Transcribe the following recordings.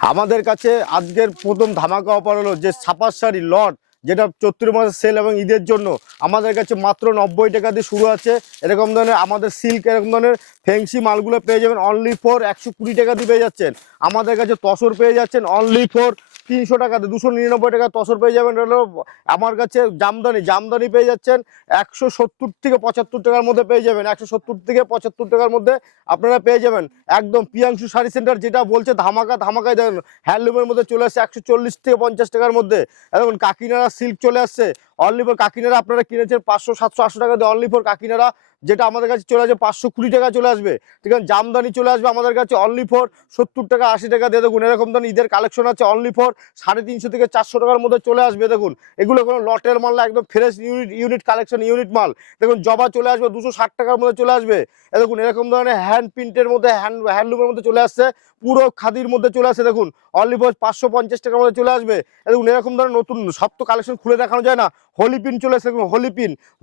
আমাদের কাছে আজকের প্রথম ধামাকা অপার হলো যে ছাপার শাড়ি লট, যেটা চৈত্র মাসের সেল এবং ঈদের জন্য আমাদের কাছে মাত্র নব্বই টাকা দিয়ে শুরু আছে। এরকম ধরনের আমাদের সিল্ক এরকম ধরনের ফেন্সি মালগুলো পেয়ে যাবেন। অনলি ফোর একশো কুড়ি টাকা দিয়ে পেয়ে যাচ্ছেন। আমাদের কাছে তসর পেয়ে যাচ্ছেন। অনলি ফোর তিনশো টাকাতে দুশো নিরানব্বই টাকা তসর পেয়ে যাবেন। আমার কাছে জামদানি জামদানি পেয়ে যাচ্ছেন একশো সত্তর থেকে পঁচাত্তর টাকার মধ্যে পেয়ে যাবেন। একশো সত্তর থেকে পঁচাত্তর টাকার মধ্যে আপনারা পেয়ে যাবেন। একদম পিয়াংশু শাড়ি সেন্টার যেটা বলছে, ধামাকা, ধামাকায় দেখেন, হ্যান্ডলুমের মধ্যে চলে আসছে একশো চল্লিশ থেকে পঞ্চাশ টাকার মধ্যে। এখন কাকিনারা সিল্ক চলে আসছে। অনলি ফর কাকিনারা আপনারা কিনেছেন পাঁচশো, সাতশো, আটশো টাকা দিয়ে অনলি ফর কাকিনারা যেটা আমাদের কাছে চলে আসবে, পাঁচশো কুড়ি টাকা চলে আসবে। ঠিক আছে, জামদানি চলে আসবে আমাদের কাছে অনলি ফর সত্তর টাকা, আশি টাকা দিয়ে দেখুন। এরকম ধরনের ঈদের কালেকশন আছে অনলি ফর সাড়ে তিনশো থেকে চারশো টাকার মধ্যে চলে আসবে, দেখুন। এগুলো কোনো লটের মাল না, একদম fresh unit unit collection unit মাল। দেখুন, জবা চলে আসবে, দুশো ষাট টাকার মধ্যে চলে আসবে। দেখুন, এরকম ধরনের হ্যান্ড প্রিন্টের মধ্যে হ্যান্ড হ্যান্ডলুমের মধ্যে চলে আসছে। পুরো খাদির মধ্যে চলে আসছে দেখুন। অনলি ফর পাঁচশো পঞ্চাশ টাকার মধ্যে চলে আসবে। দেখুন, এরকম ধরনের নতুন, সব তো কালেকশন খুলে দেখানো যায় না। হোলি পিন চলে আসছে দেখুন হোলি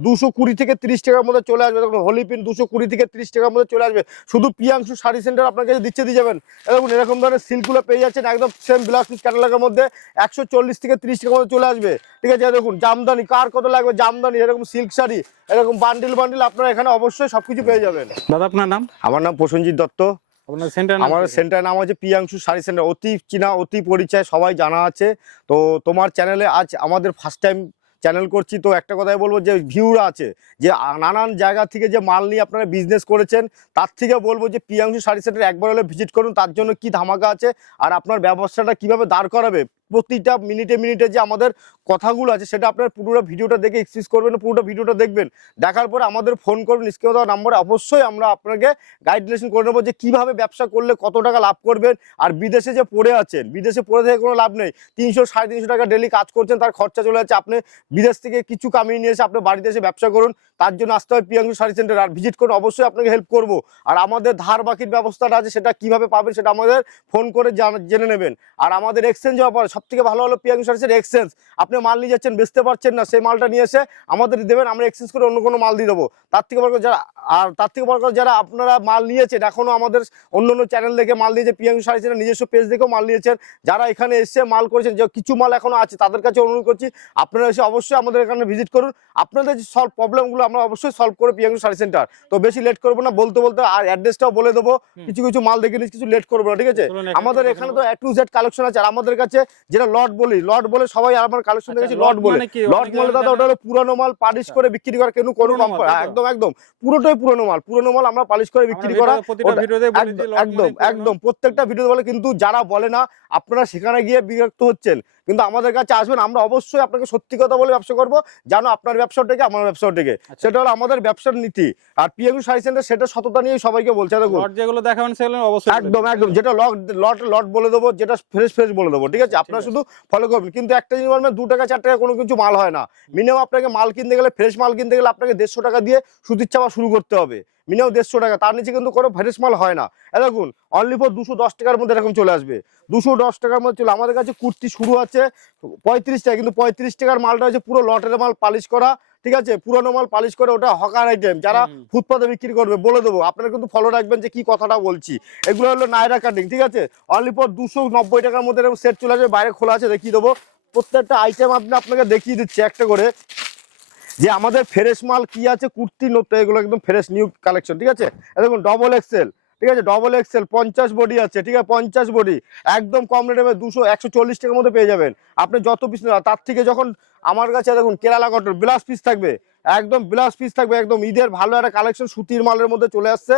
দুশো কুড়ি থেকে তিরিশ টাকার মধ্যে চলে আসবে দেখুন হোলি পিন দুশো কুড়ি থেকে তিরিশ টাকার মধ্যে চলে আসবে। শুধু পিয়াংশু শাড়ি সেন্টার আপনার কাছে দিচ্ছে দিয়ে যাবেন। দেখুন এরকম ধরনের সিল্কগুলো পেয়ে যাচ্ছেন একদম সেম ব্লাউজ পিস ক্যাটালগের মধ্যে একশো চল্লিশ থেকে তিরিশ টাকার মধ্যে চলে আসবে। ঠিক আছে দেখুন জামদানি কার কত লাগবে? জামদানি এরকম সিল্ক শাড়ি এরকম বান্ডিল বান্ডিল আপনারা এখানে অবশ্যই সবকিছু পেয়ে যাবেন। দাদা আপনার নাম? আমার নাম প্রসেনজিৎ দত্ত। আপনার সেন্টার আমার সেন্টার নাম হচ্ছে পিয়াংশু শাড়ি সেন্টার। অতি চিনা অতি পরিচয় সবাই জানা আছে। তো তোমার চ্যানেলে আজ আমাদের ফার্স্ট টাইম চ্যানেল করছি, তো একটা কথাই বলব যে ভিউরা আছে, যে নানান জায়গা থেকে যে মাল নিয়ে আপনারা বিজনেস করেছেন, তার থেকে বলব যে প্রিয়াংশু শাড়ি সেন্টার একবার হলে ভিজিট করুন, তার জন্য কি ধামাকা আছে, আর আপনার ব্যবসাটা কীভাবে দাঁড় করাবে প্রতিটা মিনিটে মিনিটে যে আমাদের কথাগুলো আছে, সেটা আপনার পুরোটা ভিডিওটা দেখে এক্সপিস করবেন পুরোটা ভিডিওটা দেখবেন। দেখার পরে আমাদের ফোন করবেন, স্ক্রিনে দেওয়া নাম্বারে অবশ্যই আমরা আপনাকে গাইডলেশন করে নেব যে কীভাবে ব্যবসা করলে কত টাকা লাভ করবেন আর বিদেশে যে পড়ে আছেন, বিদেশে পড়ে থেকে কোনো লাভ নেই। তিনশো, সাড়ে তিনশো টাকা ডেলি কাজ করছেন, তার খরচা চলে যাচ্ছে। আপনি বিদেশ থেকে কিছু কামিয়ে নিয়ে এসে আপনি বাড়িতে এসে ব্যবসা করুন, তার জন্য আসতে হবে পিয়াঙ্গু শাড়ি সেন্টার আর ভিজিট করুন, অবশ্যই আপনাকে হেল্প করব। আর আমাদের ধার বাকির ব্যবস্থাটা আছে, সেটা কীভাবে পাবেন, সেটা আমাদের ফোন করে জেনে নেবেন। আর আমাদের এক্সচেঞ্জ অফার সব থেকে ভালো হলো শাড়ি সেন্টার এক্সচেঞ্জ আপনি মাল নিয়ে যাচ্ছেন বেচতে পারছেন না সেই মালটা নিয়ে এসে আমাদের দেবেন আমরা এক্সচেঞ্জ করে অন্য কোনো মাল দিয়ে দেবো। তার থেকে বড় যারা আর তার থেকে বড় যারা আপনারা মাল নিয়েছেন এখনও আমাদের অন্য অন্য চ্যানেল দেখে মাল দিয়েছে শাড়ি সেন্টার নিজস্ব পেজ দেখেও মাল নিয়েছেন। যারা এখানে এসে মাল করেছেন যে কিছু মাল এখনও আছে তাদের কাছে অনুরোধ করছি আপনারা এসে অবশ্যই আমাদের এখানে ভিজিট করুন। আপনাদের যে সলভ প্রবলেমগুলো আমরা অবশ্যই সলভ করে পিয়াঙ্গু শাড়ি সেন্টার তো বেশি লেট করব না বলতে বলতে আর অ্যাড্রেসটাও বলে দেবো। কিছু কিছু মাল দেখে নিচ্ছি কিছু লেট করব না ঠিক আছে? আমাদের এখানে তো এ টু জেড কালেকশন আছে আর আমাদের কাছে যেটা লট বলি লট বলে সবাই আমার কালেকশন আচ্ছা, দেখেছি লট বলে। মানে লট বলে দাদা ওটা হলো পুরানো মাল পালিশ করে বিক্রি করা কেন কোনো? একদম। একদম পুরোটাই পুরোনো মাল পুরোনো মাল আমরা পালিশ করে বিক্রি করা একদম একদম একদম। প্রত্যেকটা ভিডিও বলে কিন্তু যারা বলে না আপনারা সেখানে গিয়ে বিরক্ত হচ্ছেন। কিন্তু আমাদের কাছে আসবেন আমরা অবশ্যই আপনাকে সত্যি কথা বলে ব্যবসা করব জানো আপনার ব্যবসাও থেকে আমার ব্যবসাও থেকে। আচ্ছা। সেটা হলো আমাদের ব্যবসার নীতি। আর পিএম শাড়ি সেন্টার সেটা সততা নিয়ে সবাইকে বলছে লট যেগুলো দেখাবেন সেগুলো অবশ্যই একদম একদম যেটা লট লট লট বলে দেবো যেটা ফ্রেশ ফ্রেশ বলে দেবো ঠিক আছে? আপনারা শুধু ফলো করবেন কিন্তু একটা জিনিস বলবেন দু টাকা চার টাকা কোনো কিছু মাল হয় না। মিনিমাম আপনাকে মাল কিনতে গেলে ফ্রেশ মাল কিনতে গেলে আপনাকে দেড়শো টাকা দিয়ে সুতির চাপা শুরু করতে হবে। মিনিমাম দেড়শো টাকা তার নিচে কিন্তু কোনো ফ্রেশ মাল হয় না। এ দেখুন অনলি ফর দুশো দশ টাকার মধ্যে এরকম চলে আসবে। দুশো দশ টাকার মধ্যে চলে আমাদের কাছে কুর্তি শুরু আছে পঁয়ত্রিশ টাকা কিন্তু পঁয়ত্রিশ টাকার মালটা হচ্ছে পুরো লটের মাল পালিশ করা ঠিক আছে? পুরোনো মাল পালিশ করে ওটা হকার আইটেম যারা ফুটপাতে বিক্রি করবে বলে দেবো। আপনারা কিন্তু ফলো রাখবেন যে কি কথাটা বলছি। এগুলো হলো নায়রা কাটিং ঠিক আছে? অনলি ফর দুশো নব্বই টাকার মধ্যে এরকম সেট চলে আসবে বাইরে খোলা আছে দেখিয়ে দেবো। প্রত্যেকটা আইটেম আপনি আপনাকে দেখিয়ে দিচ্ছি একটা করে। যে আমাদের ফ্রেশ মাল কি আছে, কুর্তি নতুন এগুলো একদম ফ্রেশ নিউ কালেকশন ঠিক আছে? দেখুন ডবল এক্সেল ঠিক আছে? ডবল এক্সেল পঞ্চাশ বডি আছে, ঠিক আছে? পঞ্চাশ বডি একদম কম রেটে দুশো, একশো চল্লিশ টাকার মধ্যে পেয়ে যাবেন। আপনি যত পিস তার থেকে যখন আমার কাছে, দেখুন, কেরালা কটন ব্লাউজ পিস থাকবে, একদম ব্লাউজ পিস থাকবে, একদম ঈদের ভালো একটা কালেকশন সুতির মালের মধ্যে চলে আসছে,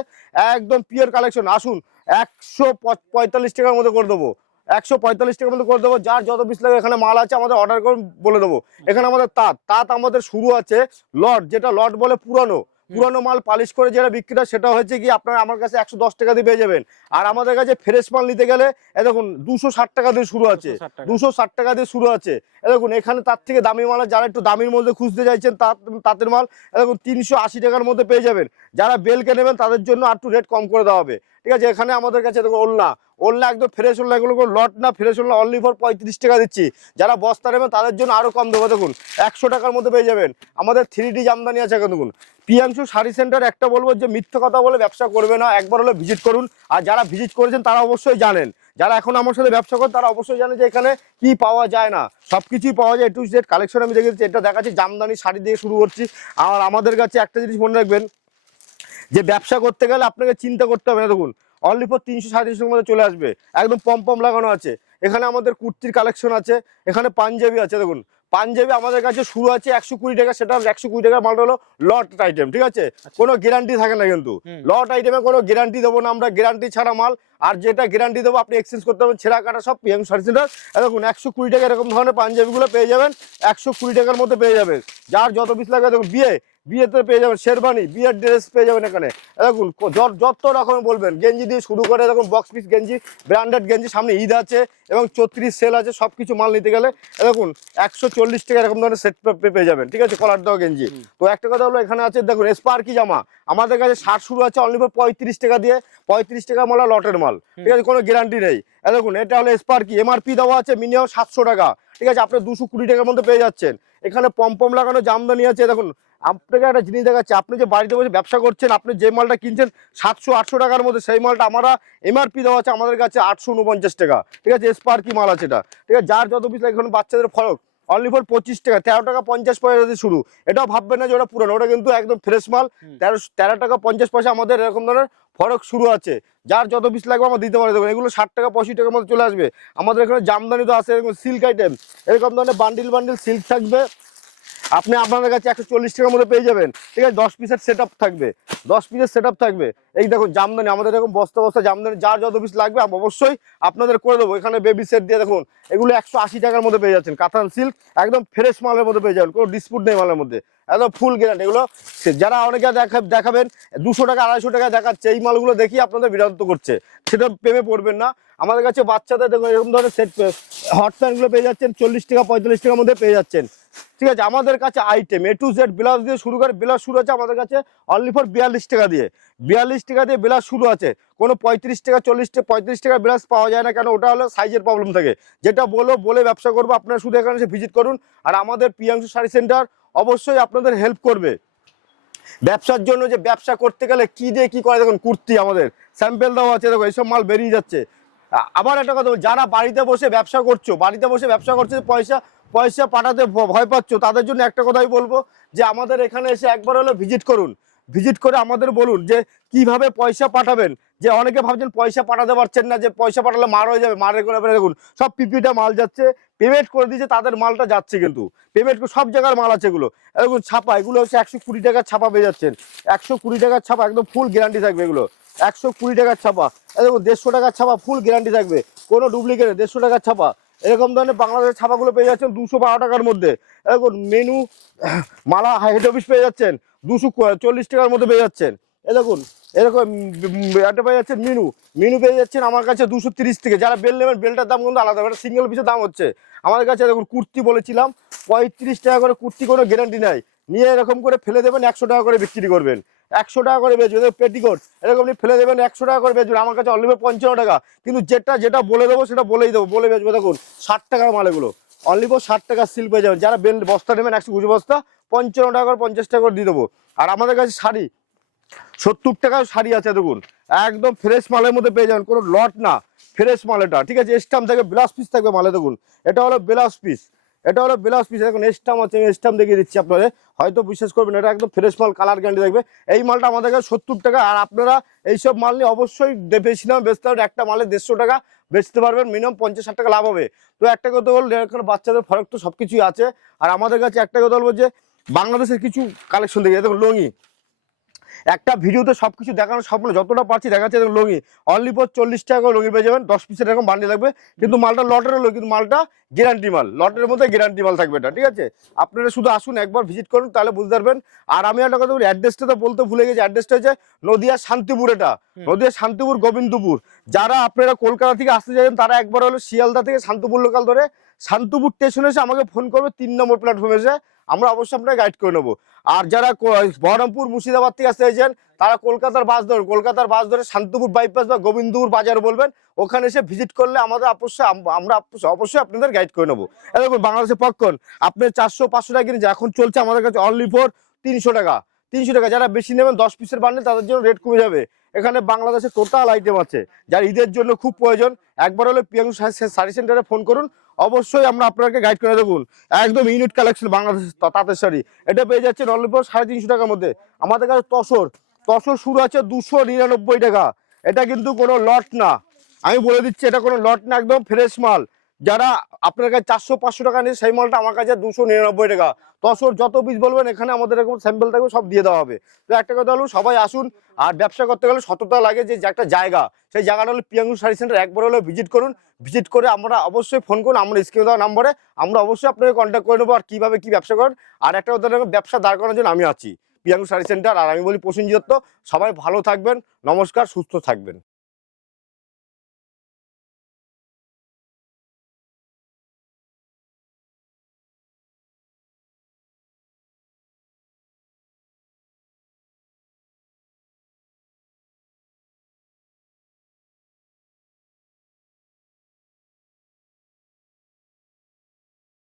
একদম পিওর কালেকশন আসুন, একশো পঁয়তাল্লিশ টাকার মধ্যে করে দেবো। একশো পঁয়তাল্লিশ টাকার মধ্যে করে দেবো। যার যত পিস লাগে এখানে মাল আছে আমাদের অর্ডার করে বলে দেবো। এখানে আমাদের তাঁত। তাঁত আমাদের শুরু আছে লট যেটা লট বলে পুরানো। পুরানো মাল পালিশ করে যেটা বিক্রি হয় সেটা হচ্ছে কি আপনারা আমার কাছে একশো দশ টাকা দিয়ে পেয়ে যাবেন। আর আমাদের কাছে ফ্রেশ মাল নিতে গেলে এ দেখুন দুশো ষাট টাকা দিয়ে শুরু আছে। দুশো ষাট টাকা। দিয়ে শুরু আছে। এ দেখুন এখানে তার থেকে দামি মাল যারা একটু দামির মধ্যে খুঁজতে চাইছেন তাঁত তাঁতের মাল এ দেখুন তিনশো আশি টাকার মধ্যে পেয়ে যাবেন। যারা বেলকে নেবেন তাদের জন্য আর একটু রেট কম করে দেওয়া হবে। ঠিক আছে, এখানে আমাদের কাছে দেখুন ওলনা ওলনা একদম ফ্রেশ ওলনা এগুলো লট না ফ্রেশ ওলনা অনলি ফর পঁয়ত্রিশ টাকা দিচ্ছি। যারা বস্তা নেবেন, তাদের জন্য আরও কম দেবো। দেখুন, একশো টাকার মধ্যে পেয়ে যাবেন। আমাদের থ্রি ডি জামদানি আছে এখন, দেখুন। পিয়াংশু শাড়ি সেন্টার একটা বলব যে, মিথ্যে কথা বলে ব্যবসা করবে না, একবার হলে ভিজিট করুন। আর যারা ভিজিট করেছেন, তারা অবশ্যই জানেন। যারা এখন আমার সাথে ব্যবসা করে তারা অবশ্যই জানে যে, এখানে কি পাওয়া যায় না। সব কিছুই পাওয়া যায় টু জেড কালেকশন আমি দেখেছি এটা দেখাচ্ছি, জামদানি শাড়ি দিয়ে শুরু করছি। আর আমাদের কাছে একটা জিনিস মনে রাখবেন যে ব্যবসা করতে গেলে আপনাকে চিন্তা করতে হবে না। দেখুন অনলি ফর তিনশো সাড়ে তিনশোর মধ্যে চলে আসবে। একদম পম পম লাগানো আছে। এখানে আমাদের কুর্তির কালেকশন আছে এখানে পাঞ্জাবি আছে। দেখুন পাঞ্জাবি আমাদের কাছে শুরু আছে একশো কুড়ি টাকা সেটা একশো কুড়ি টাকার মালটা হলো লট আইটেম ঠিক আছে? কোনো গ্যারান্টি থাকে না কিন্তু। লট আইটেমে কোনো গ্যারান্টি দেবো না আমরা গ্যারান্টি ছাড়া মাল। আর যেটা গ্যারান্টি দেবো আপনি এক্সচেঞ্জ করতে পারবেন ছেঁড়া কাটা সব পিএম সার্ভিসেন্টার দেখুন একশো কুড়ি টাকা এরকম ধরনের পাঞ্জাবিগুলো পেয়ে যাবেন একশো কুড়ি টাকার মধ্যে পেয়ে যাবেন। যার যত পিস লাগে দেখুন বিয়ে বিয়েতে পেয়ে যাবেন শেরবানি বিয়ের ড্রেস পেয়ে যাবেন এখানে। দেখুন যত রকমের বলবেন গেঞ্জি দিয়ে শুরু করে দেখুন বক্স পিস গেঞ্জি ব্র্যান্ডেড গেঞ্জি সামনে ঈদ আছে এবং চৌত্রিশ সেল আছে সব কিছু মাল নিতে গেলে দেখুন একশো চল্লিশ টাকা এরকম ধরনের সেট পেয়ে যাবেন ঠিক আছে কলার দেওয়া গেঞ্জি। তো একটা কথা হলো এখানে আছে দেখুন স্পার্কি জামা। আমাদের কাছে ষাট শুরু আছে অনলি পঁয়ত্রিশ টাকা দিয়ে পঁয়ত্রিশ টাকা মাল লটের মাল ঠিক আছে কোনো গ্যারান্টি নেই। দেখুন এটা হলো স্পার্কি এমআরপি দেওয়া আছে মিনিমাম সাতশো টাকা ঠিক আছে আপনি দুশো কুড়ি টাকার মধ্যে পেয়ে যাচ্ছেন। এখানে পম্পম লাগানো জামদানি আছে দেখুন আপনাকে একটা জিনিস দেখাচ্ছি। আপনি যে বাড়িতে বসে ব্যবসা করছেন আপনি যে মালটা কিনছেন সাতশো আটশো টাকার মধ্যে সেই মালটা আমরা এমআরপি দেওয়া আছে আমাদের কাছে আটশো উনপঞ্চাশ টাকা। ঠিক আছে স্পার্কি মাল আছে এটা? ঠিক আছে যার যত পিস লাগে এখন বাচ্চাদের ফরক অনলি ফর পঁচিশ টাকা তেরো টাকা পঞ্চাশ পয়সা দিয়ে শুরু। এটাও ভাববেন না যে ওটা পুরনো ওটা কিন্তু একদম ফ্রেশ মাল। তেরো তেরো টাকা পঞ্চাশ পয়সা আমাদের এরকম ধরনের ফরক শুরু আছে। যার যত পিস লাগবে আমরা দিতে পারি। দেখুন এগুলো ষাট টাকা পঁয়ষট্টি টাকার মধ্যে চলে আসবে। আমাদের এখানে জামদানি তো আছে এরকম সিল্ক আইটেম এরকম ধরনের বান্ডিল বান্ডিল সিল্ক থাকবে। আপনি আপনাদের কাছে একশো চল্লিশ টাকার মধ্যে পেয়ে যাবেন। ঠিক আছে, দশ পিসের সেট থাকবে। দশ পিসের সেট থাকবে। এই দেখুন জামদানি, আমাদের এরকম বস্তা বস্তা জামদানি, যার যত পিস লাগবে অবশ্যই আপনাদের করে দেবো। এখানে বেবি সেট দিয়ে দেখুন, এগুলো একশো আশি টাকার মধ্যে পেয়ে যাচ্ছেন। কাতান সিল্ক একদম ফ্রেশ মালের মধ্যে পেয়ে যাবেন। কোনো ডিসপুট নেই মালের মধ্যে। একদম ফুল গ্যারান্টি এগুলো যারা অনেকে দেখা দেখাবেন, দুশো টাকা, আড়াইশো টাকা দেখাচ্ছে, এই মালগুলো দেখি আপনাদের বিরক্ত করছে। সেটা প্রেমে পড়বেন না। আমাদের কাছে বাচ্চাদের দেখুন, এরকম ধরনের সেট হট প্যান্টগুলো পেয়ে যাচ্ছেন, চল্লিশ টাকা, পঁয়তাল্লিশ টাকার মধ্যে পেয়ে যাচ্ছেন। ঠিক আছে, আমাদের কাছে item A to Z blouse দিয়ে শুরু করে ব্লাউজ শুরু আছে আমাদের কাছে অনলি ফর বিয়াল্লিশ টাকা দিয়ে। বিয়াল্লিশ টাকা দিয়ে ব্লাউজ শুরু আছে। কোনো পঁয়ত্রিশ টাকা, চল্লিশ টাকা, পঁয়ত্রিশ টাকা ব্লাউজ পাওয়া যায় না কেন? ওটা হলো সাইজের প্রবলেম থাকে। যেটা বলো বলে ব্যবসা করব, আপনারা শুধু এখানে এসে ভিজিট করুন। আর আমাদের পিয়াংশু শাড়ি সেন্টার অবশ্যই আপনাদের হেল্প করবে। ব্যবসার জন্য যে ব্যবসা করতে গেলে কি দিয়ে কি করে, দেখুন, কুর্তি আমাদের স্যাম্পেল দেওয়া আছে দেখো এইসব মাল বেরিয়ে যাচ্ছে। আবার একটা কথা যারা বাড়িতে বসে ব্যবসা করছ, বাড়িতে বসে ব্যবসা করছে পয়সা পয়সা পাঠাতে ভয় পাচ্ছ, তাদের জন্য একটা কথাই বলব, যে আমাদের এখানে এসে একবার হলো ভিজিট করুন। ভিজিট করে আমাদের বলুন যে কীভাবে পয়সা পাঠাবেন। যে অনেকে ভাবছেন পয়সা পাঠাতে পারছেন না, যে পয়সা পাঠালে মার হয়ে যাবে মারের করে দেখুন, সব পিপিটা মাল যাচ্ছে পেমেন্ট করে দিয়েছে, তাদের মালটা যাচ্ছে কিন্তু। পেমেন্ট সব জায়গার মাল আছে এগুলো। এরকম ছাপা, এগুলো হচ্ছে একশো কুড়ি টাকার ছাপা পেয়ে যাচ্ছেন। একশো কুড়ি টাকার ছাপা, একদম ফুল গ্যারান্টি থাকবে এগুলো। একশো কুড়ি টাকার ছাপা। দেখুন, দেড়শো টাকার ছাপা ফুল গ্যারান্টি থাকবে। কোনো ডুপ্লিকেট দেড়শো টাকার ছাপা। এরকম ধরনের বাংলাদেশের ছাপাগুলো পেয়ে যাচ্ছেন দুশো বারো টাকার মধ্যে। এরকম মেনু মালা হেড অফিস পেয়ে যাচ্ছেন। দুশো চল্লিশ টাকার মধ্যে পেয়ে যাচ্ছেন। এ দেখুন, এরকম একটা পেয়ে যাচ্ছেন মিনু। মিনু পেয়ে যাচ্ছেন আমার কাছে দুশো তিরিশ থেকে। যারা বেল নেবেন, বেলটার দাম কিন্তু আলাদা। একটা সিঙ্গেল পিসের দাম হচ্ছে। আমাদের কাছে দেখুন, কুর্তি বলেছিলাম, পঁয়ত্রিশ টাকা করে কুর্তি, কোনো গ্যারান্টি নাই। নিয়ে এরকম করে ফেলে দেবেন, একশো টাকা করে বিক্রি করবেন। একশো টাকা করে বেচবেন পেটিকোট এরকম ফেলে দেবেন, একশো টাকা করে বেচবেন আমার কাছে অনলি পঞ্চান্ন টাকা। কিন্তু যেটা যেটা বলে দেবো, সেটা বলেই দেবো, বলে বেচবো। দেখুন, ষাট টাকার মাল এগুলো অনলি ষাট টাকা সিল পেয়ে যাবেন। যারা বেল, বস্তা নেবেন, একশো কুচি বস্তা পঞ্চান্ন টাকা করে, পঞ্চাশ টাকা করে দিয়ে দেবো। আর আমাদের কাছে শাড়ি, সত্তর টাকার শাড়ি আছে, দেখুন। একদম ফ্রেশ মালের মধ্যে পেয়ে যাবেন, কোনো লট না। ফ্রেশ মাল এটা, ঠিক আছে? স্টাম থাকে ব্লাউজ পিস থাকবে মালে, দেখুন। এটা হলো ব্লাউজ পিস এটা হলো ব্লাউজ পিস দেখুন স্টাম আছে, আমি স্টাম দেখিয়ে দিচ্ছি আপনাদের। হয়তো বিশ্বাস করবেন, এটা একদম ফ্রেশ মাল কালার গ্যান্ডি থাকবে। এই মালটা আমাদের কাছে সত্তর টাকা, আর আপনারা এইসব মাল নিয়ে অবশ্যই বেশি দাম বেচতে পারবেন। একটা মালে দেড়শো টাকা বেচতে পারবেন মিনিমাম পঞ্চাশ ষাট টাকা লাভ হবে। তো একটা কথা এখানে বাচ্চাদের ফরক তো সব কিছুই আছে। আর আমাদের কাছে একটা কথা বলব যে বাংলাদেশের কিছু কালেকশন দেখি। দেখুন লঙ্গি। একটা ভিডিওতে সব কিছু দেখানো স্বপ্ন যতটা পারছি দেখাচ্ছে দেখুন লঙ্গি। অনলি ফর চল্লিশ টাকা করে লঙ্গি পেয়ে যাবেন দশ পিসের এরকম বান্ডি লাগবে। কিন্তু মালটা লটের হলো কিন্তু মালটা গ্যারান্টি মাল। লটের মধ্যে গ্যারান্টি মাল থাকবে এটা ঠিক আছে? আপনারা শুধু আসুন একবার ভিজিট করুন তাহলে বুঝতে পারবেন। আর আমি একটা কথা বলি অ্যাড্রেসটা তো বলতে ভুলে গেছি। অ্যাড্রেসটা হচ্ছে নদিয়া শান্তিপুর এটা। নদিয়া শান্তিপুর গোবিন্দপুর। যারা আপনারা কলকাতা থেকে আসতে চাইছেন তারা একবার হলো শিয়ালদা থেকে শান্তিপুর লোকাল ধরে শান্তিপুর স্টেশনে এসে আমাকে ফোন করবে তিন নম্বর প্ল্যাটফর্মে এসে। আমরা অবশ্যই আপনাকে গাইড করে নেব। আর যারা বহরমপুর মুর্শিদাবাদ থেকে আসতে চাইছেন, তারা কলকাতার বাস ধরুন, কলকাতার বাস ধরে শান্তিপুর বাইপাস বা গোবিন্দপুর বাজার বলবেন, ওখানে এসে ভিজিট করলে আমাদের অবশ্যই আমরা অবশ্যই- আপনাদের গাইড করে নেব। দেখুন, বাংলাদেশের পক্ষণ আপনি চারশো পাঁচশো টাকা কিনে এখন চলছে আমাদের কাছে অনলি ফোর তিনশো টাকা। তিনশো টাকা, যারা বেশি নেবেন, দশ পিসের বান্ডেল তাদের জন্য রেট কমে যাবে। এখানে বাংলাদেশে টোটাল আইটেম আছে, যার ঈদের জন্য খুব প্রয়োজন। একবার হলে পিয়াঙ্গু শাড়ি সেন্টারে ফোন করুন, অবশ্যই আমরা আপনাকে গাইড করে দেবো একদম ইউনিট কালেকশন বাংলাদেশ তাঁতের শাড়ি এটা পেয়ে যাচ্ছে নল্লিপুর সাড়ে তিনশো টাকার মধ্যে। আমাদের কাছে তসর। তসর শুরু আছে দুশো নিরানব্বই টাকা। এটা কিন্তু কোনো লট না। আমি বলে দিচ্ছি, এটা কোনো লট না, একদম ফ্রেশ মাল। যারা আপনার কাছে চারশো, পাঁচশো টাকা নিয়ে সেই মালটা আমার কাছে দুশো নিরানব্বই টাকা। তসর যত পিস বলবেন, এখানে আমাদের এরকম স্যাম্পল থাকবে, সব দিয়ে দেওয়া হবে। তো একটা কথা হলো সবাই আসুন আর ব্যবসা করতে গেলে সততা লাগে যে একটা জায়গা, সেই জায়গাটা হলো পিয়াঙ্গু শাড়ি সেন্টার একবার হলে ভিজিট করুন। ভিজিট করে আমরা অবশ্যই ফোন করুন, আমরা স্ক্রিনে দেওয়া নাম্বারে আমরা অবশ্যই আপনাকে কন্ট্যাক্ট করে নেব আর কীভাবে কী ব্যবসা করেন। আর একটা কথা ব্যবসা দাঁড় করানোর জন্য আমি আছি, পিয়াঙ্গু শাড়ি সেন্টার আর আমি বলি প্রসেনজিৎ সবাই ভালো থাকবেন, নমস্কার, সুস্থ থাকবেন।